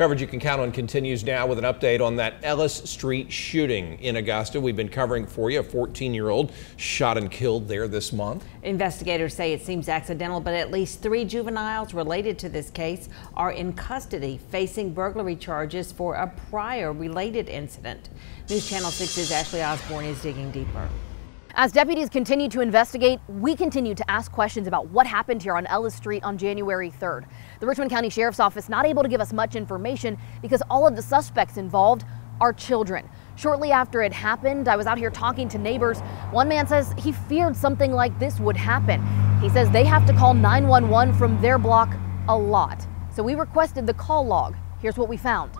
Coverage you can count on continues now with an update on that Ellis Street shooting in Augusta. We've been covering for you. A 14-year-old shot and killed there this month. Investigators say it seems accidental, but at least 3 juveniles related to this case are in custody, facing burglary charges for a prior related incident. News Channel 6's Ashley Osborne is digging deeper. As deputies continue to investigate, we continue to ask questions about what happened here on Ellis Street on January 3rd. The Richmond County Sheriff's Office not able to give us much information because all of the suspects involved are children. Shortly after it happened, I was out here talking to neighbors. One man says he feared something like this would happen. He says they have to call 911 from their block a lot. So we requested the call log. Here's what we found.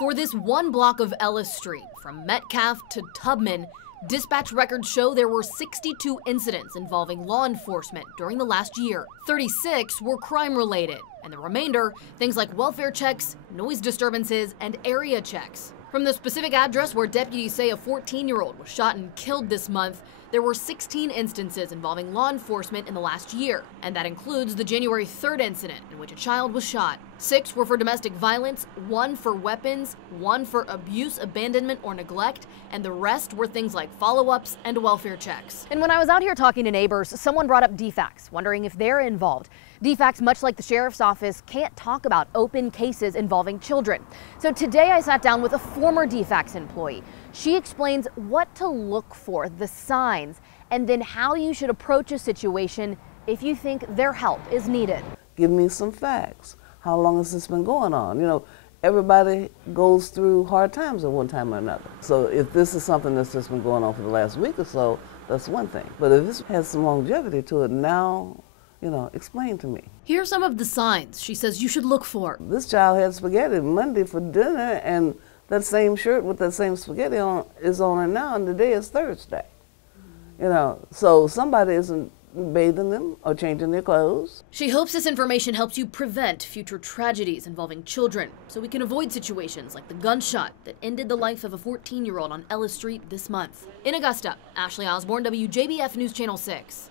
For this one block of Ellis Street, from Metcalf to Tubman, dispatch records show there were 62 incidents involving law enforcement during the last year. 36 were crime-related, and the remainder, things like welfare checks, noise disturbances, and area checks. From the specific address where deputies say a 14-year-old was shot and killed this month, there were 16 instances involving law enforcement in the last year, and that includes the January 3rd incident in which a child was shot. 6 were for domestic violence, 1 for weapons, 1 for abuse, abandonment, or neglect, and the rest were things like follow-ups and welfare checks. And when I was out here talking to neighbors, someone brought up DFACS, wondering if they're involved. DFACS, much like the sheriff's office, can't talk about open cases involving children. So today I sat down with a former DFACS employee. She explains what to look for, the signs, and then how you should approach a situation if you think their help is needed. Give me some facts. How long has this been going on? You know, everybody goes through hard times at one time or another. So if this is something that's just been going on for the last week or so, that's one thing. But if this has some longevity to it, now, you know, explain to me. Here's some of the signs she says you should look for. This child had spaghetti Monday for dinner, and that same shirt with that same spaghetti on is on her now, and today is Thursday. You know, so somebody isn't bathing them or changing their clothes. She hopes this information helps you prevent future tragedies involving children, so we can avoid situations like the gunshot that ended the life of a 14-year-old on Ellis Street this month. In Augusta, Ashley Osborne, WJBF News Channel 6.